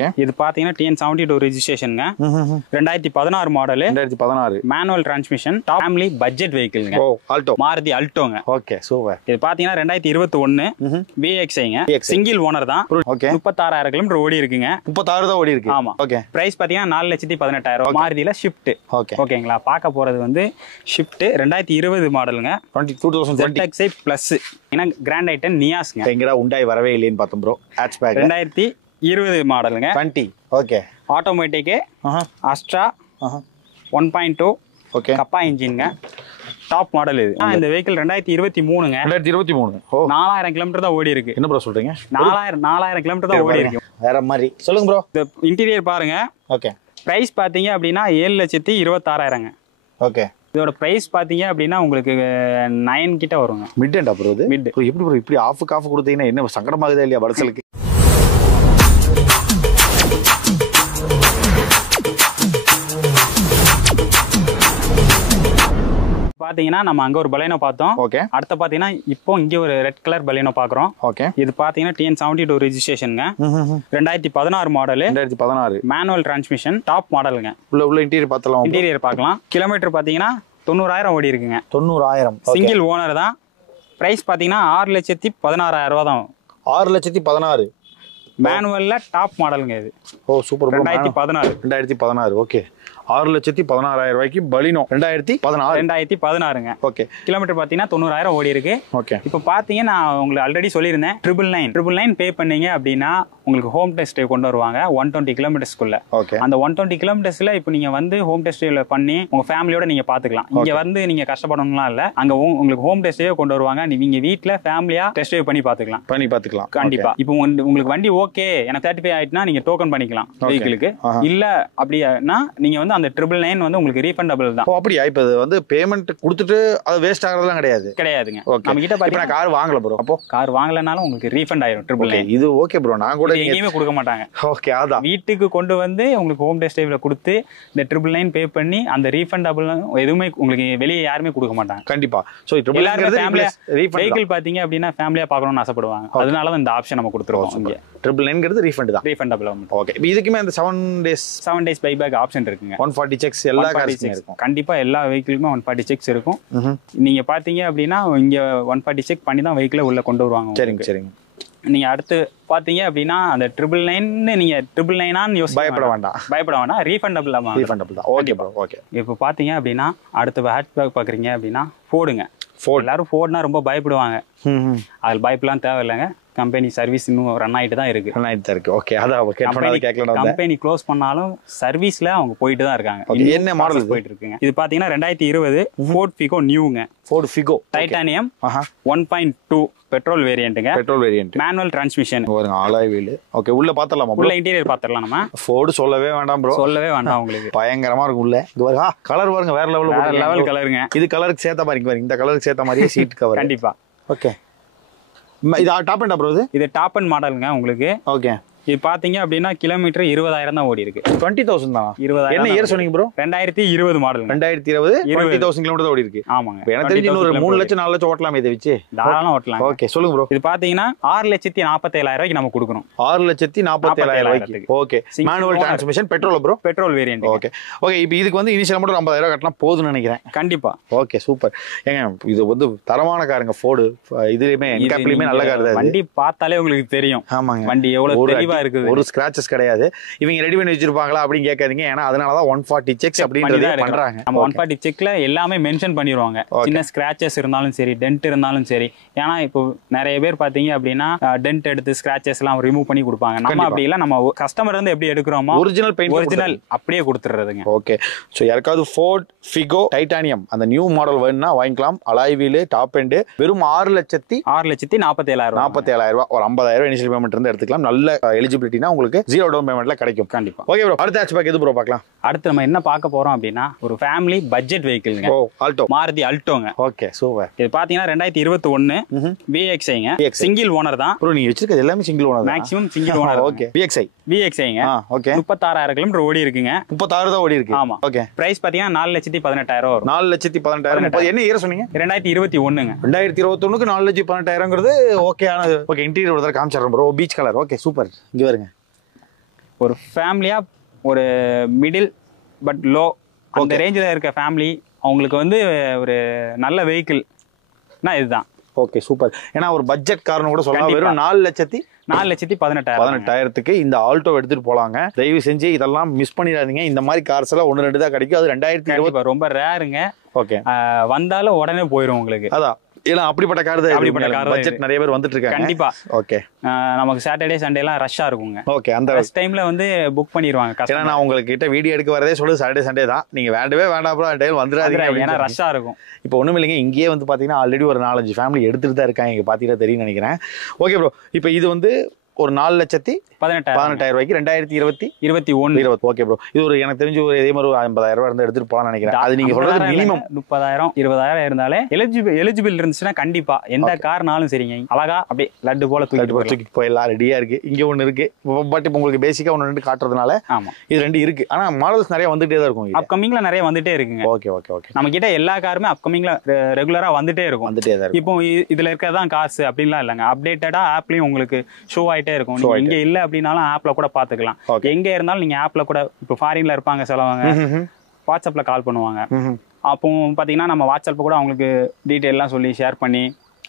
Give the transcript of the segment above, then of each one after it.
Okay. இது பாத்தீங்கன்னா TN72 ரெஜிஸ்ட்ரேஷனுங்க. 2016 model. 2016 manual transmission. Top family budget வெஹிக்கிள்ங்க. Oh Alto. மாருதி அல்டோங்க. Okay super. இது பாத்தீங்கன்னா 2021 VXIங்க. சிங்கிள் ஓனர் தான். ஓகே. 36,000 கிலோமீட்டர் ஓடி இருக்குங்க. 36 தான் ஓடி இருக்கு. ஆமா. ஓகே. பிரைஸ் பாத்தீங்கன்னா 4,18,000. மாருதியில ஷிஃப்ட். ஓகே. ஓகேங்களா. பார்க்க போறது வந்து ஷிஃப்ட் 2020 மாடலுங்க. 2020 ZXi பிளஸ். ஏன்னா கிராண்ட் ஐட்டன் நியாஸ்ங்க. எங்கடா உண்டாய் வரவே இல்லைன்னு பார்த்தோம் ப்ரோ. ஹேட்ச்பேக் 2020 மாடலுங்க. 20. Okay. Automatic Astra 1.2 okay. Kappa இன்ஜின்ங்க. டாப் மாடல் இது. இந்த வெஹிக்கிள் 2023ங்க. 2023. ஓ 4000 கிலோமீட்டர் தான் ஓடி இருக்கு. என்ன ப்ரோ சொல்றீங்க? 4000 கிலோமீட்டர் தான் ஓடி இருக்கு. வேற மாதிரி சொல்லுங்க ப்ரோ. இந்த இன்டீரியர் பாருங்க. ஓகே. பிரைஸ் பாத்தீங்க அப்படின்னா 7,26,000ங்க. ஓகே. இதோட பிரைஸ் பாத்தீங்க அப்படின்னா உங்களுக்கு 9 கிட்ட வருங்க. மிட் எண்டா ப்ரோ இது? மிட். எப்படி ப்ரோ இப்படி ஆஃப் கொடுத்தீங்கன்னா என்ன சங்கடமாகுதா இல்லையா படசலுக்கு? பாத்தீங்கன்னா நம்ம அங்க ஒரு பலேனோ பார்த்தோம். ஓகே. அடுத்து பாத்தீங்கன்னா இப்போ இங்க ஒரு ரெட் கலர் பலேனோ பாக்குறோம். ஓகே. இது பாத்தீங்கன்னா TN72 ரெஜிஸ்ட்ரேஷனுங்க. 2016 மாடல். 2016 manual transmission. டாப் மாடலுங்க. உள்ள இன்டீரியர் பார்த்தலாம். இன்டீரியர் பார்க்கலாம். கிலோமீட்டர் பாத்தீங்கன்னா 90,000 ஓடி இருக்குங்க. 90,000. சிங்கிள் ஓனர் தான். பிரைஸ் பாத்தீங்கன்னா 6,16,000 தான். 6,16,000. மேனுவல்ல டாப் மாடலுங்க இது. ஓ சூப்பர். 2016. ஓகே. 6,16,000 ரூபாய்க்கு பலினோ 2016. ஓகே. கிலோமீட்டர் பாத்தீங்கன்னா 90,000 ஓடி இருக்கு. ஓகே. இப்போ பாத்தீங்க நான் உங்களுக்கு ஆல்ரெடி சொல்லியிருந்தேன் 999 பே பண்ணீங்க அப்படின்னா உங்களுக்கு ஹோம் டெஸ்ட் டிரைவ் கொண்டு வருவாங்க 120 கிலோமீட்டர்ஸ்க்குள்ள. ஓகே. அந்த 120 கிலோமீட்டர்ஸ்ல இப்போ நீங்க வந்து ஹோம் டெஸ்ட் டிரைவ்ல பண்ணி உங்க ஃபேமிலியோட நீங்க பாத்துக்கலாம். இங்க வந்து நீங்க கஷ்டப்படணும்லாம் இல்ல. அங்க உங்களுக்கு ஹோம் டெஸ்ட் டிரைவ் கொண்டு வருவாங்க. நீங்க வீட்ல ஃபேமிலியா டெஸ்ட் டிரைவ் பண்ணி பாத்துக்கலாம். கண்டிப்பா. இப்போ உங்களுக்கு வண்டி ஓகே எனக்கு 35 ஆயிட்டுனா நீங்க டோக்கன் பண்ணிக்கலாம் வெஹிக்கிளுக்கு. இல்ல அப்படின்னா நீங்க வந்து அந்த 999 வந்து உங்களுக்கு ரீஃபண்டபிள் தான். ஓ அப்படியே. இப்போ வந்து பேமெண்ட் கொடுத்துட்டு அது வேஸ்ட் ஆகறதலாம் கிடையாதுங்க. ஓகே. நம்ம கிட்ட பாத்தீங்கன்னா கார் வாங்கல ப்ரோ. அப்போ கார் வாங்கலனாலும் உங்களுக்கு ரீஃபண்ட் ஆயிரும் 999. இது ஓகே ப்ரோ. நான் கூட எங்கேயுமே கொடுக்க மாட்டாங்க. ஓகே. அதான் வீட்டுக்கு கொண்டு வந்து உங்களுக்கு ஹோம் டெஸ்ட் டிரைவ்ல கொடுத்து இந்த 999 பே பண்ணி அந்த ரீஃபண்டபிள் எதுவுமே உங்களுக்கு வெளியே யாருமே கொடுக்க மாட்டாங்க. கண்டிப்பா. சோ எல்லாரும் ஃபேமிலியா வெஹிக்கிள் பாத்தீங்க அப்படின்னா ஃபேமிலியா பார்க்கணும்னு ஆசைப்படுவாங்க. அதனால தான் இந்த ஆப்ஷன் நம்ம கொடுத்துருவோம். இங்க 999 ரீஃபண்ட் தான். ரீஃபண்டபிள். ஓகே. இதுக்குமே அந்த 7 டேஸ் பைபேக் ஆப்ஷன் இருக்குங்க. 140 செக்ஸ் எல்லா கார்ஸ்மே இருக்கும். கண்டிப்பா எல்லா வெஹிக்கிளுமே 140 செக்ஸ் இருக்கும். நீங்க பாத்தீங்க அப்படின்னா இங்க 140 செக் பண்ணி தான் வெஹிக்கிளை உள்ள கொண்டு வருவாங்க. சரிங்க. நீங்க அடுத்து பாத்தீங்க அப்படின்னா அந்த 999 நீங்க 999 பயப்பட வேண்டாம். ரீஃபண்டபிள் தான். Okay bro. ஓகே. இப்போ பாத்தீங்க அப்படின்னா அடுத்து ஹேட்ச்பேக் பாக்குறீங்க அப்படின்னா ஃபோர்டுங்க. எல்லாரும் ஃபோர்ட்னா ரொம்ப பயப்படுவாங்க. அதில் பயப்படலாம் தேவையில்லைங்க. கம்பெனி சர்வீஸ் இன்னும் ரன் ஆயிட்டு தான் இருக்கு. ஓகே. அதான் கம்பெனி க்ளோஸ் பண்ணாலும் சர்வீஸ்ல அவங்க போயிட்டு தான் இருக்காங்க. என்ன மாடல் போயிட்டு இருக்குங்க? இது பாத்தீங்கன்னா 2020 ஃபோர்ட் ஃபிகோ நியூங்க. ஃபோர்ட் ஃபிகோ டைட்டானியம் 1.2 பெட்ரோல் வேரியன்ட்ங்க. Manual transmission. ஒரு அலாய் வீல். ஓகே. உள்ள பாத்தலாமா? உள்ள இன்டீரியர் பாத்தறலாம் நம்ம. ஃபோர்ட் சொல்லவே வேண்டாம் ப்ரோ. உங்களுக்கு பயங்கரமா இருக்கும் உள்ள. இங்க பாருங்க. கலர் பாருங்க. வேற லெவல் கலருங்க. இது கலருக்கு சேத்த மாதிரி பாருங்க. இந்த கலருக்கு சேத்த மாதிரியே சீட் கவர். கண்டிப்பா. ஓகே. இது டாப் அண்ட் ப்ரோ. இது டாப் அண்ட் மாடலுங்க உங்களுக்கு. ஓகே. இது பாத்தீங்க அப்படின்னா கிலோமீட்டர் 20,000 தான் ஓடி இருக்கு. 20,000 தான். 20,000. என்ன இயர் சொன்னீங்க ப்ரோ? 2020 மாடல். 2020 20,000 கிலோமீட்டர் ஓடி இருக்கு. ஆமாங்க. எனக்கு தெரிஞ்சு ஒரு 3 லட்சம் 4 லட்சம் ஓட்டலாம் இதை வச்சு. தாராளமா ஓட்டலாம். ஓகே சொல்லுங்க ப்ரோ. இது பாத்தீங்கன்னா 6,47,000 ரூபாய்க்கு நம்ம கொடுக்கணும். 6,47,000 ரூபாய்க்கு. Okay. Manual transmission petrol bro. Petrol variant. Okay. Okay. இப்போ இதுக்கு வந்து இனிஷியல் மட்டும் 50,000 கட்டலாம் போதும்னு நினைக்கிறேன். கண்டிப்பா. Okay super. ஏங்க இது வந்து தரமான காருங்க ஃபோர்டு. இதுலயுமே என்கேப்லயுமே நல்ல கார் தான். வண்டி பார்த்தாலே உங்களுக்கு தெரியும். ஆமாங்க. வண்டி எவ்வளவு தெளிவா இருக்குது. ஒரு ஸ்கிராச்சஸ் கிடையாது. இவங்க ரெடி பண்ணி வச்சிருப்பாங்களா அப்படின்னு கேட்காதீங்க. ஏன்னா அதனால தான் 140 செக்ஸ் அப்படின்றத பண்றாங்க. நம்ம 140 செக்ல எல்லாமே மென்ஷன் பண்ணிடுவாங்க. சின்ன ஸ்கிராச்சஸ் இருந்தாலும் சரி, டென்ட் இருந்தாலும் சரி. ஏன்னா இப்போ நிறைய பேர் பாத்தீங்க அப்படின்னா டென்ட் எடுத்து ஸ்கிராச்சஸ் எல்லாம் ரிமூவ் பண்ணி கொடுப்பாங்க. நம்ம அப்படி இல்ல, நம்ம கஸ்டமர் வந்து எப்படி எடுக்கிறோமோ ஒரிஜினல் பெயிண்ட் ஒரிஜினல் அப்படியே கொடுத்துறதுங்க. ஓகே. சோ யாருக்காவது ஃபோர்ட் ஃபிகோ டைட்டானியம் அந்த நியூ மாடல் வேணும்னா வாங்கிக்கலாம். அலாய் வீல் டாப் எண்ட் வெறும் 6,47,000 ரூபாய். ஒரு 50,000 இனிஷியல் பேமெண்ட் இருந்து எடுத்துக்கலாம். நல்ல எலிஜிபிலிட்டினா உங்களுக்கு 0 டவுன் பேமெண்ட்ல கிடைக்கும். கண்டிப்பா. Okay bro. அடுத்த ஹேட்ச்பேக் எது ப்ரோ பார்க்கலாம்? அடுத்து நம்ம என்ன பார்க்க போறோம் அப்படின்னா ஒரு ஃபேமிலி பட்ஜெட் வெஹிக்கிள்ங்க. Oh Alto. மாருதி அல்டோங்க. Okay super. இது பாத்தீங்கன்னா 2021 VXIங்க. சிங்கிள் ஓனர் தான். ப்ரோ நீங்க வச்சிருக்கிறது எல்லாமே சிங்கிள் ஓனர் தான். Maximum single owner. ஓகே. VXIங்க. ஓகே. 36,000 கிலோமீட்டர் ஓடி இருக்குங்க. 36 தான் ஓடி இருக்கு. ஆமா. ஓகே. பிரைஸ் பாத்தீங்கன்னா 4,18,000 வரும். 4,18,000. என்ன இயர் சொன்னீங்க? 2021ங்க. 2021க்கு 4,18,000ங்கிறது ஓகே ஆனது. ஓகே. இன்டீரியர் ஒரு தடவை காமிச்சறேன் bro. Peach colour. Okay super. இங்க பாருங்க. ஒரு ஃபேமிலியா ஒரு மிடில் பட் லோ அந்த ரேஞ்சில் இருக்க ஃபேமிலி அவங்களுக்கு வந்து ஒரு நல்ல வெஹிக்கிள்னா இதுதான். Okay super. ஏன்னா ஒரு பட்ஜெட் காரணம் கூட சொல்லலாம். வெறும் 4,18,000 இந்த ஆல்டோ எடுத்துட்டு போலாங்க. தயவு செஞ்சு இதெல்லாம் மிஸ் பண்ணிடாதீங்க. இந்த மாதிரி கார்ஸ் எல்லாம் 1-2 தான் கிடைக்கும். அது 2020 ரொம்ப ரேருங்க. ஓகே வந்தாலும் உடனே போயிடும் உங்களுக்கு. அதான் ஏன்னா அப்படிப்பட்ட கார் தான். பட்ஜெட் நிறைய பேர் வந்துட்டு இருக்காங்க. கண்டிப்பா. ஓகே நமக்கு சாட்டர்டே சண்டே எல்லாம் ரஷ்ஷா இருக்குங்க. ஓகே அந்த டைம்ல வந்து புக் பண்ணிடுவாங்க. ஏன்னா நான் உங்ககிட்ட வீடியோ எடுக்க வரதே சொல்லுது சாட்டர்டே சண்டே தான். நீங்க வேண்டவே வேண்டாம் ப்ரோ அந்த டைம் வந்துடாதீங்க. ஏன்னா ரஷ்ஷா இருக்கும். இப்போ ஒண்ணும் இல்லைங்க. இங்கேயே வந்து பாத்தீங்கன்னா ஆல்ரெடி ஒரு 4-5 ஃபேமிலி எடுத்துட்டு தான் இருக்காங்க. இங்க பாத்தீங்கன்னா தெரியும் நினைக்கிறேன். Okay bro. இப்போ இது வந்து ஒரு 4,18,000 2021. Okay bro. இது ஒரு எனக்கு தெரிஞ்சு ஒரு இதே மாதிரி 50,000 இருந்தா எடுத்துட்டு போலாம்னு நினைக்கிறேன். அது நீங்க சொல்றது மினிமம் 30,000 20,000 இருந்தாலே எலிஜிபிள் இருந்துச்சுன்னா கண்டிப்பா எந்த கார்னாலும் சரிங்க. அழகா அப்படியே லட்டு போல தூக்கிட்டு போயிடலாம். ரெடியா இருக்கு. இங்க ஒண்ணு இருக்கு. பட் இப்போ உங்களுக்கு பேசிக்கா 1-2 காட்டுறதுனால இது 2 இருக்கு. ஆனா மாடல்ஸ் நிறைய வந்துட்டே தான் இருக்கும். அப்கமிங்ல நிறைய வந்துட்டே இருக்குங்க. Okay okay okay. நம்ம கிட்ட எல்லா காருமே அப்கமிங்ல ரெகுலரா வந்துட்டே இருக்கும். இப்போ இதுல இருக்கதான் காசு அப்படின்லாம் இல்லைங்க. அப்டேட்டடா ஆப்லயும் உங்களுக்கு ஷோ ஆயிட்டே இருக்கும். இங்க இல்ல அப்படின்னாலும் ஆப்ல கூட பாத்துக்கலாம். எங்க இருந்தாலும் நீங்க ஆப்ல கூட இப்போ ஃபாரின்ல இருப்பாங்க சிலவங்க வாட்ஸ்அப்ல கால் பண்ணுவாங்க. அப்போ பாத்தீங்கன்னா நம்ம வாட்ஸ்அப்ல கூட அவங்களுக்கு டீடைல் எல்லாம் சொல்லி ஷேர் பண்ணி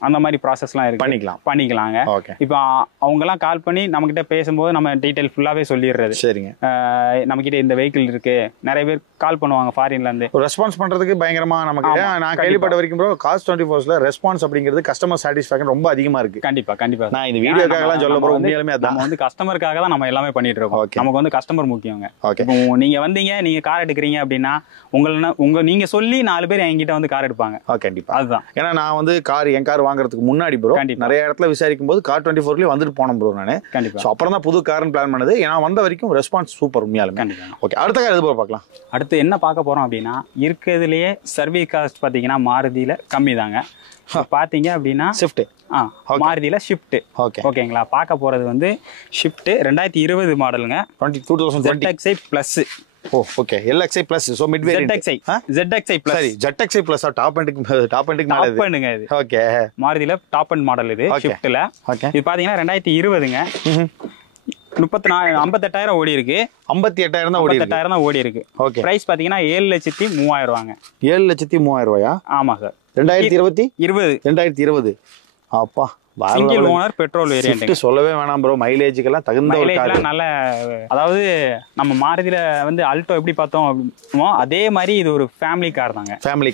அந்த மாதிரி ப்ராசஸ்லாம் இருக்கு. பண்ணிக்கலாங்க. இப்போ அவங்க எல்லாம் கால் பண்ணி நம்ம கிட்ட பேசும்போது நம்ம டீடைல் ஃபுல்லாவே சொல்லிடுறது. சரிங்க. நம்ம கிட்ட இந்த வெஹிக்கிள் இருக்கு. நிறைய பேர் கால் பண்ணுவாங்க ஃபாரின்ல இருந்து. ரெஸ்பான்ஸ் பண்றதுக்கு பயங்கரமா நமக்கு நான் கேள்விப்பட்ட வரைக்கும் ப்ரோ காஸ் 24ல ரெஸ்பான்ஸ் அப்படிங்கிறது கஸ்டமர் சாட்டிஸ்ஃபேக்ஷன் ரொம்ப அதிகமா இருக்கு. கண்டிப்பா நான் இந்த வீடியோக்காக எல்லாம் சொல்ல போறேன். உண்மையாலுமே அதான். நம்ம வந்து கஸ்டமருக்காக தான் நம்ம எல்லாமே பண்ணிட்டு இருக்கோம். நமக்கு வந்து கஸ்டமர் முக்கியங்க. இப்போ நீங்க வந்தீங்க நீங்க கார் எடுக்கிறீங்க அப்படின்னா நீங்க சொல்லி 4 பேர் என்கிட்ட வந்து கார் எடுப்பாங்க. கண்டிப்பா. அதுதான். ஏன்னா நான் வந்து என் கார் வாங்குறதுக்கு முன்னாடி ப்ரோ நிறைய இடத்துல விசாரிக்கும் போது கார் 24லயே வந்துட்டு போனோம் ப்ரோ நானு. சோ அப்புறம் தான் புது கார்னு பிளான் பண்ணது. ஏன்னா வந்த வரைக்கும் ரெஸ்பான்ஸ் சூப்பர் உண்மையாலுமே. ஓகே அடுத்த கார் எது ப்ரோ பார்க்கலாம்? அடுத்து என்ன பார்க்க போறோம் அப்படின்னா இருக்கிறதுலயே சர்வீஸ் காஸ்ட் பாத்தீங்கன்னா மாருதியில கம்மி தாங்க. பாத்தீங்க அப்படின்னா ஷிஃப்ட் மாருதியில ஷிஃப்ட். ஓகேங்களா? பார்க்க போறது வந்து ஷிஃப்ட் 2020 மாடலுங்க. 2020 ZXi plus. Okay LXi plus. So mid variant ZXi plus. சரி ZXi பிளஸ் டாப் எண்டுக்கு மேல இது. பண்ணுங்க இது. ஓகே மாருதியில டாப் எண்ட் மாடல் இது ஷிஃப்ட்ல. இது பாத்தீங்கன்னா 2020ங்க. 58,000 ஓடி இருக்கு. 58,000 தான் ஓடி இருக்கு. 58,000 தான் ஓடி இருக்கு. ஓகே பிரைஸ் பாத்தீங்கன்னா 7,03,000 ரூபாங்க. 7,03,000 ஆமா சார். 2020 அப்பா சிங்கிள் ஓனர் பெட்ரோல் வேரியன்ட். சொல்லவே வேணாம் ப்ரோ. மைலேஜுக்கெல்லாம் தகுந்த ஒரு கார். நல்ல அதாவது நம்ம மாருதியில வந்து அல்டோ எப்படி பார்த்தோமோ அதே மாதிரி இது ஒரு ஃபேமிலி கார் தாங்க. Family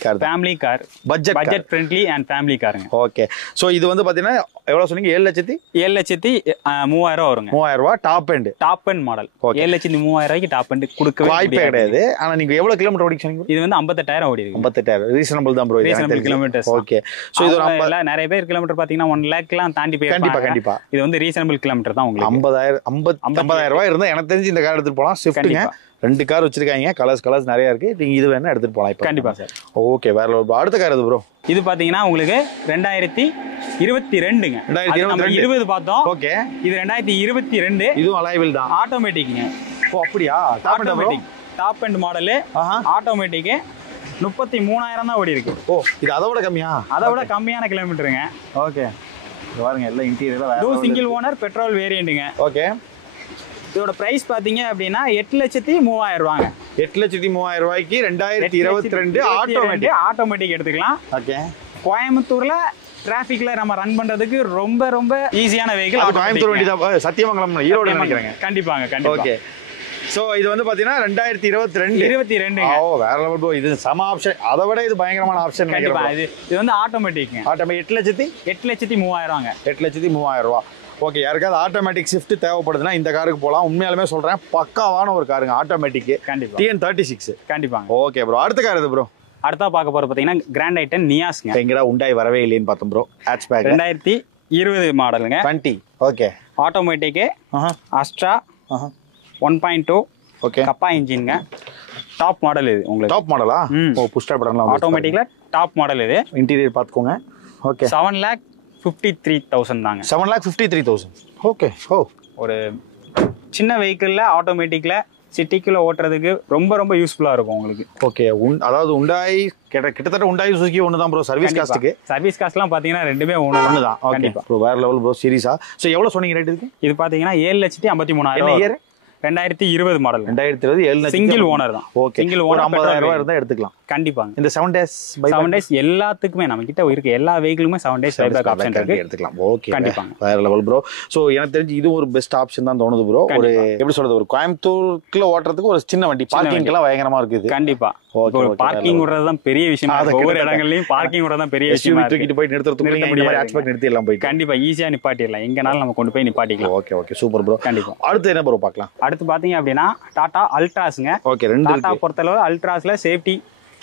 car budget friendly and family காருங்க. ஓகே. சோ இது வந்து பாத்தீங்கன்னா எவ்வளவு சொன்னீங்க? 7,03,000 வருங்க. 3,000 ரூபாய் டாப் எண்ட் மாடல். 7,03,000 ரூபாய்க்கு டாப் எண்ட் கொடுக்க வாய்ப்பே கிடையாது. ஆனா நீங்க எவ்வளவு கிலோமீட்டர் ஓடி சொன்னீங்க? இது வந்து 58,000 ஓடி இருக்கு. 58,000 ரீசனபிள் தான் bro. Reasonable kilometres. Okay. So இது நிறைய பேர் கிலோமீட்டர் பாத்தீங்கன்னா 1 lakh தாண்டி போய் கண்டிப்பா. இது வந்து ரீசனபிள் கிலோமீட்டர் தான் உங்களுக்கு. 50,000 ரூபாய் இருந்தா எனக்கு தெரிஞ்சு இந்த கார் எடுத்துட்டு போலாம். ஸ்விஃப்ட்ங்க 2 கார் வச்சிருக்காங்க. கலர்ஸ் நிறைய இருக்கு. நீங்க இது வேணா எடுத்துட்டு போலாம். கண்டிப்பா சார். ஓகே வேற அடுத்த கார் எது ப்ரோ? இது பாத்தீங்கன்னா உங்களுக்கு 2022ங்க. 2020 பார்த்தோம். ஓகே. இது 2022. இதுவும் அலைவில் தான். ஆட்டோமேட்டிக்ங்க. அப்படியா? Top end model automatic. 33,000 தான் ஓடி இருக்கு. இது அதோட கம்மியா? அதோட கம்மியான கிலோமீட்டருங்க. ஓகே பாருங்க எல்லாம் இன்டீரியர்ல வேற. சிங்கிள் ஓனர் பெட்ரோல் வேரியன்ட்ங்க. ஓகே. இதோட பிரைஸ் பாத்தீங்க அப்படின்னா 8,03,000 ரூபாங்க. 8,03,000 ரூபாய்க்கு 2022 ஆட்டோமேட்டிக் எடுத்துக்கலாம். ஓகே. கோயம்புத்தூர்ல டிராபிக்ல நம்ம ரன் பண்றதுக்கு ரொம்ப ஈஸியான வெஹிக்கிள். கோயம்புத்தூர் வண்டி தான். சத்தியமங்கலம் ஈரோடு நினைக்கிறேன். கண்டிப்பா. ஓகே. சோ இது வந்து பாத்தீங்கன்னா 2022 வேற லெவல் ப்ரோ. இது சம ஆப்ஷன். அதை விட இது பயங்கரமான ஆப்ஷன் நினைக்கிறேன். இது வந்து ஆட்டோமேட்டிக் 8,03,000 8,03,000 ரூபாய். ஓகே. யாருக்காவது ஆட்டோமேட்டிக் ஷிஃப்ட் தேவைப்படுதுன்னா இந்த காருக்கு போலாம். உண்மையாலுமே சொல்றேன் பக்காவான ஒரு காருங்க ஆட்டோமேட்டிக். கண்டிப்பா. TN36 கண்டிப்பாங்க. Okay bro. அடுத்த கார் எது ப்ரோ? அடுத்தா பார்க்க போறது பாத்தீங்கன்னா கிராண்ட் ஐட்டன் நியாஸ்ங்க. எங்கடா உண்டாய் வரவே இல்லைன்னு பார்த்தோம் ப்ரோ. ஹேட்ச்பேக் 2020 மாடலுங்க. 20. Okay. Automatic Astra 1.2 okay kappa இன்ஜின்ங்க. டாப் மாடல் இது உங்களுக்கு. டாப் மாடலா? புஷ் ஸ்டார்ட் பட்டன்லாம் ஆட்டோமேட்டிக்ல டாப் மாடல் இது. இன்டீரியர் பாத்துக்கோங்க. ஓகே. 7,53,000 தாங்க. 7,53,000. ஓகே. ஒரு சின்ன வெஹிக்கிள்ல ஆட்டோமேட்டிக்ல சிட்டிக்குள்ள ஓட்டுறதுக்கு ரொம்ப யூஸ்ஃபுல்லா இருக்கும் உங்களுக்கு. ஓகே. அதாவது உண்டாய் கிட்டத்தட்ட உண்டாய் சுசுகி ஒண்ணுதான் ப்ரோ. சர்வீஸ் காஸ்ட்லாம் பாத்தீங்கன்னா ரெண்டுமே ஒண்ணுதான். கண்டிப்பா ப்ரோ. வேற லெவல் ப்ரோ. சீரியஸா. சோ எவ்வளவு சொன்னீங்க ரேட் இதுக்கு? இது பாத்தீங்கன்னா 7,53,000. Year 2020 model. 2020 சிங்கிள் ஓனர் தான். ஓகே, சிங்கிள் ஓனர் 50,000 ரூபாய் இருந்தா எடுத்துக்கலாம். கண்டிப்பாங்க. இந்த 7 டேஸ் 7 டேஸ் எல்லாத்துக்குமே நம்ம கிட்ட இருக்க எல்லா வெஹிக்கிளுமே 7 டேஸ் பைபேக் ஆப்ஷன் இருக்கு, எடுத்துக்கலாம். ஓகே, கண்டிப்பாங்க. வேற லெவல் ப்ரோ. சோ எனக்கு தெரிஞ்சு இது ஒரு பெஸ்ட் ஆப்ஷன் தான் தோணுது ப்ரோ. ஒரு எப்படி சொல்றது, ஒரு கோயம்புத்தூர்க்குள்ள ஓட்டுறதுக்கு ஒரு சின்ன வண்டி, பார்க்கிங்லாம் பயங்கரமா இருக்குது. கண்டிப்பா. பார்க்கிங் விடுறது தான் பெரிய விஷயம். ஒவ்வொரு இடங்கள்லயும் பார்க்கிங் விடுறது தான் பெரிய விஷயம். தூக்கிட்டு போய் நிறுத்துறதுக்கு இந்த மாதிரி ஆஸ்பெக்ட் நிறுத்தி எல்லாம் போய் கண்டிப்பா ஈஸியா நிப்பாட்டிடலாம். எங்கனாலும் நம்ம கொண்டு போய் நிப்பாட்டிக்கலாம். Okay okay, super bro. கண்டிப்பா. அடுத்து என்ன ப்ரோ பார்க்கலாம்? அடுத்து பாத்தீங்க அப்படின்னா டாடா அல்ட்ராஸ்ங்க. ஓகே, ரெண்டு டாடா பொறுத்தளவு அல்ட்ராஸ்ல சேஃப்டி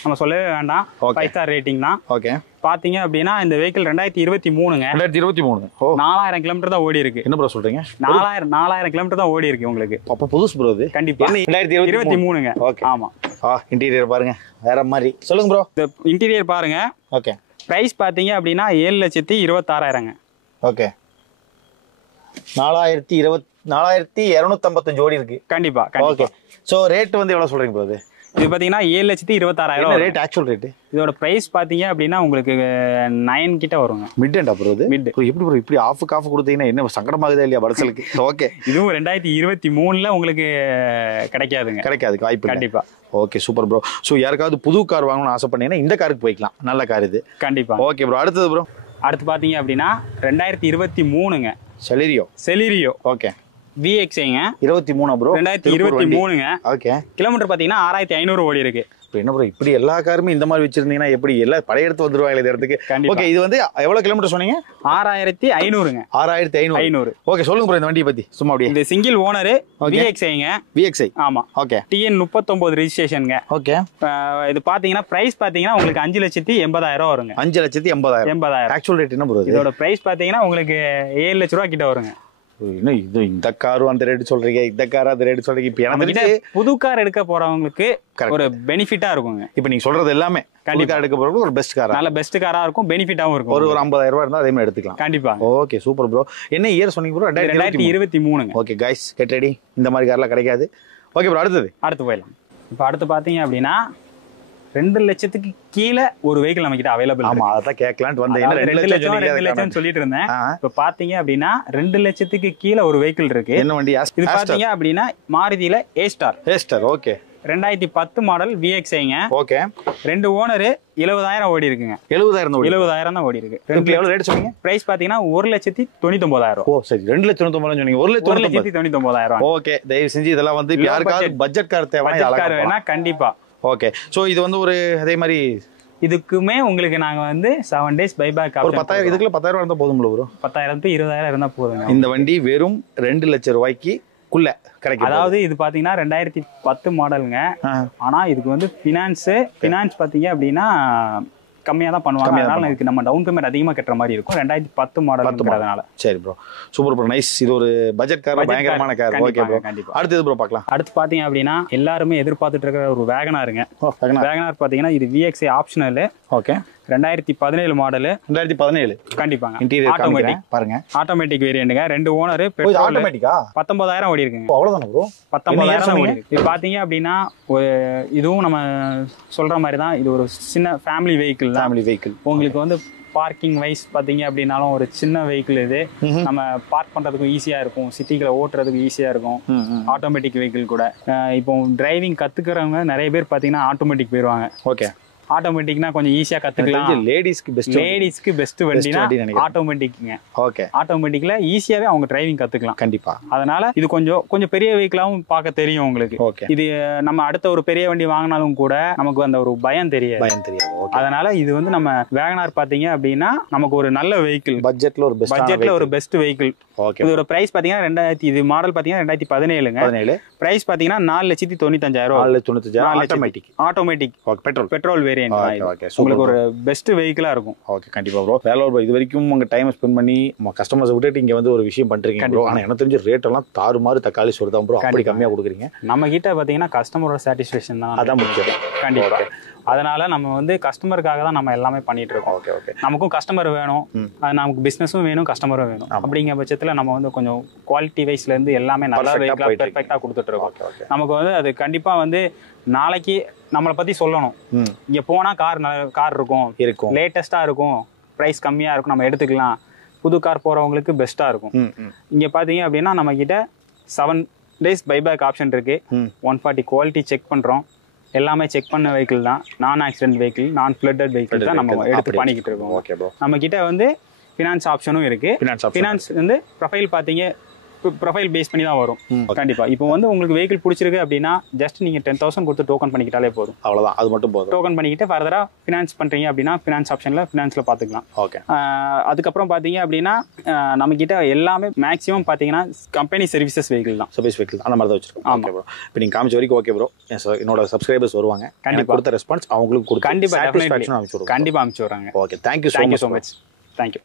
நம்ம சொல்லவே வேண்டாம், 5 ஸ்டார் ரேட்டிங் தான். ஓகே, பாத்தீங்க அப்படின்னா இந்த வெஹிக்கிள் 2023ங்க. 2023. 4000 கிலோமீட்டர் தான் ஓடி இருக்கு. என்ன ப்ரோ சொல்றீங்க? 4000 கிலோமீட்டர் தான் ஓடி இருக்கு உங்களுக்கு. அப்ப புதுசு ப்ரோ இது. கண்டிப்பா 2023ங்க. ஓகே, ஆமா. இன்டீரியர் பாருங்க வேற மாதிரி. சொல்லுங்க ப்ரோ. இந்த இன்டீரியர் பாருங்க. ஓகே, பிரைஸ் பாத்தீங்க அப்படின்னா 7,26,000ங்க. ஓகே, 4,255 ஓடி இருக்கு. கண்டிப்பா. ஓகே, சோ ரேட் வந்து எவ்வளவு சொல்றீங்க ப்ரோ? இது பாத்தீங்கன்னா 7,26,000 ரேட், ஆக்சுவல் ரேட். இதோட பிரைஸ் பாத்தீங்க அப்படின்னா உங்களுக்கு 9 கிட்ட வருங்க. மிட் அண்ட் ப்ரோ இது. மிட். எப்படி ப்ரோ இப்படி ஆஃப் கொடுத்தீங்கன்னா என்ன சங்கடமாகுதா இல்லையா படசலுக்கு? ஓகே, இதுவும் 2023ல உங்களுக்கு கிடைக்காதுங்க. கிடைக்காது வாய்ப்பு. கண்டிப்பா. Okay, super bro. சோ யாருக்காவது புது கார் வாங்கணும்னு ஆசைப்பட்டீங்கன்னா இந்த காருக்கு போய்க்கலாம். நல்ல கார் இது. கண்டிப்பா. ஓகே ப்ரோ, அடுத்தது ப்ரோ. அடுத்து பாத்தீங்க அப்படின்னா 2023ங்க செலிரியோ. ஓகே, VXஐங்க. 23 ப்ரோ. 2023ங்க. ஓகே, கிலோமீட்டர் பாத்தீங்கன்னா 6500 ஓடி இருக்கு. இப்போ என்ன ப்ரோ இப்படி எல்லா காருமே இந்த மாதிரி வச்சிருந்தீங்கன்னா எப்படி எல்லாம் படையெடுத்து வந்துருவாங்க இந்த இடத்துக்கு? ஓகே, இது வந்து எவ்வளவு கிலோமீட்டர் சொன்னீங்க? 6500ங்க. 6500. ஓகே, சொல்லுங்க ப்ரோ இந்த வண்டியை பத்தி சும்மா அப்படியே. இந்த சிங்கிள் ஓனர் VXஐங்க. VXஐ. ஆமா. Okay, TN 39 ரெஜிஸ்ட்ரேஷன்ங்க. ஓகே, இது பாத்தீங்கன்னா பிரைஸ் பாத்தீங்கன்னா உங்களுக்கு 5,80,000 வருங்க. 5,80,000. ஆக்சுவல் ரேட் என்ன ப்ரோ? இதோட பிரைஸ் பாத்தீங்கன்னா உங்களுக்கு 7 லட்ச ரூபாய் கிட்ட வருங்க. இது இந்த காரும் அந்த ரேட் சொல்றீங்க, இந்த கார் அந்த ரேட் சொல்றீங்க. இப்ப எனக்கு புது கார் எடுக்க போறவங்களுக்கு ஒரு பெனிஃபிட்டா இருக்குங்க. இப்ப நீங்க சொல்றது எல்லாமே கண்டிப்பா எடுக்க போறவங்களுக்கு ஒரு பெஸ்ட் கார், நல்ல பெஸ்ட் காரா இருக்கும், பெனிஃபிட்டாவும் இருக்கும். ஒரு 50,000 ரூபாய் இருந்தா அதே மாதிரி எடுத்துக்கலாம். கண்டிப்பா. Okay, super bro. என்ன இயர் சொன்னீங்க ப்ரோ? 2023ங்க. Okay guys, get ready. இந்த மாதிரி கார்லாம் கிடைக்காது. ஓகே ப்ரோ, அடுத்து போயிடலாம். இப்ப அடுத்து பாத்தீங்க அப்படின்னா 2 லட்சத்துக்கு கீழே ஒரு வெஹிக்கிள் நம்ம கிட்ட அவைலபிள். ஆமா, அதான் கேட்கலாம்னு வந்தேன். 2 லட்சம் சொல்லிட்டு இருந்தேன். இப்ப பாத்தீங்க அப்படின்னா 2 லட்சத்துக்கு கீழே ஒரு வெஹிக்கிள் இருக்கு. என்ன வண்டி? இது பாத்தீங்க அப்படின்னா மாருதியில A-Star. ஓகே, 2010 மாடல் VXஐங்க. ஓகே, 2 ஓனர் 70,000 ஓடி இருக்குங்க. 70,000 தான் ஓடி இருக்கு. எவ்வளவு ரேட் சொன்னீங்க? பிரைஸ் பாத்தீங்கன்னா 1,99,000. ஓ சரி, 2,99,000 சொன்னீங்க. 1,99,000. ஓகே, தயவு செஞ்சு இதெல்லாம் வந்து யாருக்காவது பட்ஜெட் கார் தேவைன்னா கண்டிப்பா. ஓகே, சோ இது வந்து ஒரு அதே மாதிரி இதுக்குமே உங்களுக்கு நாங்க வந்து 7 டேஸ் பைபேக் ஒரு 10,000 இதுக்குள்ள 10,000 இருந்தா போதும்ல ப்ரோ? 10,000 to 20,000 இருந்தா போதுங்க. இந்த வண்டி வெறும் 2 லட்சம் ரூபாய்க்குள்ள கிடைக்கும். அதாவது இது பாத்தீங்கன்னா 2010 மாடலுங்க. ஆனா இதுக்கு வந்து பினான்ஸ் பாத்தீங்க அப்படின்னா கம்மியா தான் பண்ணுவாங்க. அதனால இதுக்கு நம்ம டவுன் பேமெண்ட் அதிகமா கட்டுற மாதிரி இருக்கும். 2010 மாடல்ன்றதுனால. சரி ப்ரோ, சூப்பர் ப்ரோ, நைஸ். இது ஒரு பட்ஜெட் கார், பயங்கரமான கார். ஓகே ப்ரோ, அடுத்து ப்ரோ பார்க்கலாம். அடுத்து பாத்தீங்க அப்படின்னா எல்லாருமே எதிர்பார்த்துட்டு இருக்கிற ஒரு வேகனாருங்க. வேகனார் பாத்தீங்கன்னா இது VXஐ ஆப்ஷனல். Okay, 2017 model. 2017 கண்டிப்பாங்க. இன்டீரியர் ஆட்டோமேட்டிக் பாருங்க. ஆட்டோமேட்டிக் வேரியண்ட்ங்க. 2 ஓனர். ஆட்டோமேட்டிக்கா 19,000 ஓடி இருக்குங்க. அவ்வளவுதானா ப்ரோ? 19,000 ஓடி இருக்கு. இது பாத்தீங்க அப்படின்னா இதுவும் நம்ம சொல்ற மாதிரி தான். இது ஒரு சின்ன ஃபேமிலி வெஹிக்கிள். உங்களுக்கு வந்து பார்க்கிங் வைஸ் பாத்தீங்க அப்படின்னாலும் ஒரு சின்ன வெஹிக்கிள் இது. நம்ம பார்க் பண்றதுக்கும் ஈஸியா இருக்கும், சிட்டிக்குள்ள ஓட்டுறதுக்கு ஈஸியா இருக்கும். ஆட்டோமேட்டிக் வெஹிக்கிள் கூட. இப்போ டிரைவிங் கத்துக்கிறவங்க நிறைய பேர் பாத்தீங்கன்னா ஆட்டோமேட்டிக் போயிருவாங்க. ஓகே, ஆட்டோமேட்டிக்னா கொஞ்சம் ஈஸியா கத்துக்கலாம். லேடிஸ்க்கு பெஸ்ட் வண்டினா ஆட்டோமேட்டிக்ங்க. ஓகே, ஆட்டோமேட்டிக்ல ஈஸியாவே அவங்க டிரைவிங் கத்துக்கலாம். கண்டிப்பா. அதனால இது கொஞ்சம் பெரிய வெஹிக்கிளாவும் பார்க்க தெரியும் உங்களுக்கு. இது நம்ம அடுத்த ஒரு பெரிய வண்டி வாங்கினாலும் கூட நமக்கு அந்த ஒரு பயம் தெரியாது. அதனால இது வந்து நம்ம வேகனார் பாத்தீங்க அப்படின்னா நமக்கு ஒரு நல்ல வெஹிக்கிள், பட்ஜெட்ல ஒரு பெஸ்ட் வெஹிக்கிள். இதோட பிரைஸ் பாத்தீங்கன்னா இது மாடல் பாத்தீங்கன்னா 2017ங்க. பிரைஸ் பாத்தீங்கன்னா 4,95,000. Automatic petrol variant. உங்களுக்கு ஒரு பெஸ்ட் வெஹிக்கிளா இருக்கும். ஓகே, கண்டிப்பா ப்ரோ. வேலை இது வரைக்கும் உங்க டைம் ஸ்பெண்ட் பண்ணி கஸ்டமர்ஸ் விட்டுட்டு இங்க வந்து ஒரு விஷயம் பண்றீங்க ப்ரோ. ஆனா எனக்கு தெரிஞ்ச ரேட் எல்லாம் தாறுமாறு தக்காளி சோறு தான் ப்ரோ. அப்படி கம்மியா கொடுக்குறீங்க. நம்ம கிட்ட பாத்தீங்கன்னா கஸ்டமரோட சாட்டிஸ்ஃபேக்ஷன் தான், அதான் முக்கியம். கண்டிப்பா. அதனால நம்ம வந்து கஸ்டமருக்காக தான் நம்ம எல்லாமே பண்ணிட்டு இருக்கோம். ஓகே, நமக்கும் கஸ்டமர் வேணும், நமக்கு பிசினஸும் வேணும், கஸ்டமரும் வேணும். அப்படிங்கிற பட்சத்துல நம்ம வந்து கொஞ்சம் குவாலிட்டி வைஸ்ல இருந்து எல்லாமே நல்லா பெர்ஃபெக்ட்டா கொடுத்துட்டு இருக்கோம். நமக்கு வந்து அது கண்டிப்பா வந்து நாளைக்கு நம்மளை பத்தி சொல்லணும். இங்க போனா கார் இருக்கும், லேட்டஸ்டா இருக்கும், பிரைஸ் கம்மியா இருக்கும், நம்ம எடுத்துக்கலாம். புது கார் போறவங்களுக்கு பெஸ்டா இருக்கும். இங்க பாத்தீங்க அப்படின்னா நம்ம கிட்ட 7 டேஸ் பைபேக் ஆப்ஷன் இருக்கு. 140 குவாலிட்டி செக் பண்றோம். எல்லாமே செக் பண்ண வெஹிக்கிள் தான். நான் ஆக்சிடென்ட் வெஹிக்கிள், நான் ஃப்ளட்டட் வெஹிக்கிள் தான் நம்ம எடுத்து பண்ணிக்கிட்டு இருக்கோம். Okay bro. நம்ம கிட்ட வந்து ஃபினான்ஸ் ஆப்ஷனும் இருக்கு. ஃபினான்ஸ் வந்து ப்ரொஃபைல் பாத்தீங்க, ப்ரொஃபைல் பேஸ் பண்ணி தான் வரும். கண்டிப்பா. இப்போ வந்து உங்களுக்கு வெஹிக்கிள் பிடிச்சிருக்கு அப்படின்னா ஜஸ்ட் நீங்க 10,000 கொடுத்து டோக்கன் பண்ணிக்கிட்டாலே போதும். அவ்வளவுதான், அது மட்டும் போதும். டோக்கன் பண்ணிக்கிட்டு ஃபர்தரா ஃபினான்ஸ் பண்றீங்க அப்படின்னா ஃபினான்ஸ் ஆப்ஷன்ல ஃபினான்ஸ்ல பாத்துக்கலாம். ஓகே. அதுக்கப்புறம் பாத்தீங்க அப்படின்னா நம்ம கிட்ட எல்லாமே மேக்ஸிமம் பாத்தீங்கன்னா கம்பெனி சர்வீசஸ் வெஹிக்கிள் தான். சர்வீஸ் வெஹிக்கிள் அந்த மாதிரி தான் வச்சிருக்கோம். Okay bro. இப்போ நீங்க காமிச்ச வரைக்கும் ஓகே ப்ரோ. என்னோட சப்ஸ்கிரைபர்ஸ் வருவாங்க, கண்டிப்பா கொடுத்த ரெஸ்பான்ஸ் அவங்களுக்கு கொடுத்து கண்டிப்பா சாட்டிஸ்ஃபேக்ஷன் அனுப்பிச்சு விடுங்க. கண்டிப்பா அனுப்பிச்சு விடுறாங்க. Okay, thank you so much. Thank you.